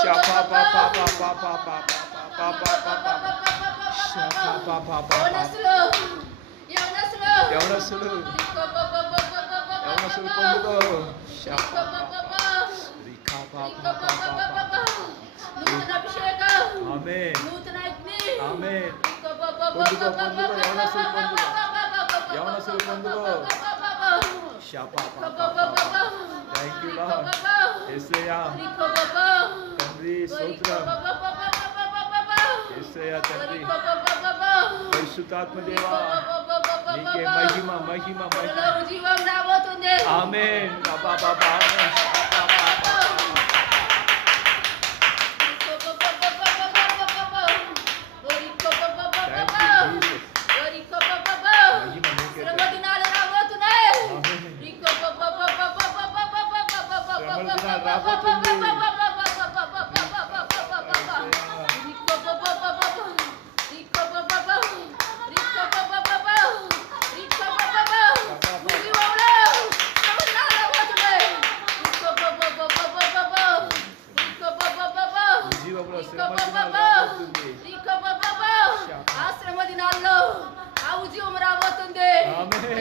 Shapa pa pa pa pa pa pa pa pa pa pa pa. Shapa pa pa pa pa. యవనస్తులు పొందుకో. Shapa pa pa pa. Rika pa pa pa pa pa. నూతన అభిషేకం. ఆమేన్. నూతన అగ్ని. ఆమేన్. పొందుకో పొందుకో యవనస్తులు పొందుకో. యవనస్తులు పొందుకో. Shapa pa pa pa pa. Thank you Lord. యేసయ్యా తండ్రి స్తోత్రం. యేసయ్యా తండ్రి పరిశుద్ధాత్మ దేవా నీకే మహిమ మహిమ మహిమ. జీవం రాబోతుంది. ఆమేన్. బాబా బాబా ఆమేన్. ఆశ్రమ దినాల్లో ఆ ఉద్యమం రాబోతుంది.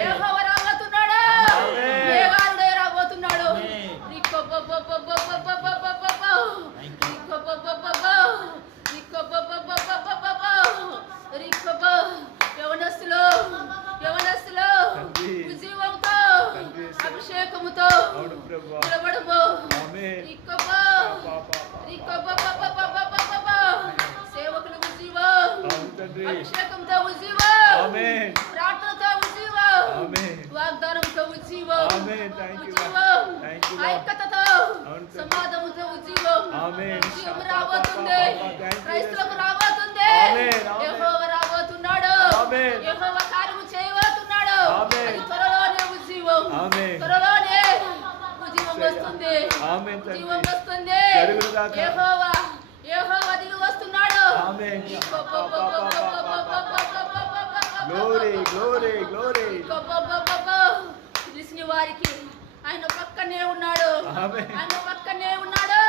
యెహోవా రాబోతున్నాడు. దేవాలయ రాబోతున్నాడు. యవనస్తులు ఉజ్జీవంతో అభిషేకముతో నిలబడము. సేవకులు ఉజ్జీవం, అభిషేకంతో ఉజ్జీవం, ప్రార్థనతో ఉజ్జీవం, వాగ్దానంతో ఉజ్జీవం, ఐక్యతతో సమాధానంతో ఉజ్జీవం రాబోతుంది. క్రైస్తవులకు రాబోతుంది. యెహోవా రాబోతున్నాడు. యెహోవా కార్యము చేయబోతున్నాడు. అది త్వరలోనే ఉజ్జీవం, త్వరలోనే ఉజ్జీవం వస్తుంది. ఉజ్జీవం వస్తుంది. యెహోవా దిగి వస్తున్నాడు. Glory glory glory. తెలిసిన వారికి ఆయన పక్కనే ఉన్నాడు. ఆయన పక్కనే ఉన్నాడు.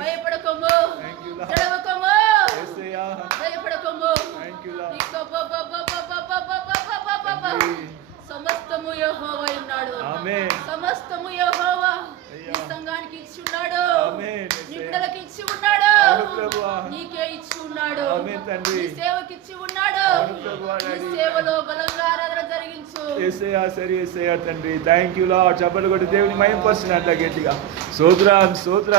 భయపడకము, జడవకము, భయపడకము. సమస్తము యెహోవా ఉన్నాడు. సమస్తము యెహోవా ఈ సంఘానికి ఇచ్చి ఉన్నాడు. నీ బిడ్డలకు ఇచ్చి ఉన్నాడు. నీకే ఇచ్చి ఉన్నాడు. నీ సేవకి ఇచ్చి ఉన్నాడు. నీ సేవలో బలంగా ఆరాధన జరిగించు. యేసయ్యా సరి యేసయ్యా తండ్రి. Thank you lord. చప్పట్లు కొట్టి దేవుని మహిమపరుస్తున్నట్ల గట్టిగా స్తోత్రం స్తోత్రం.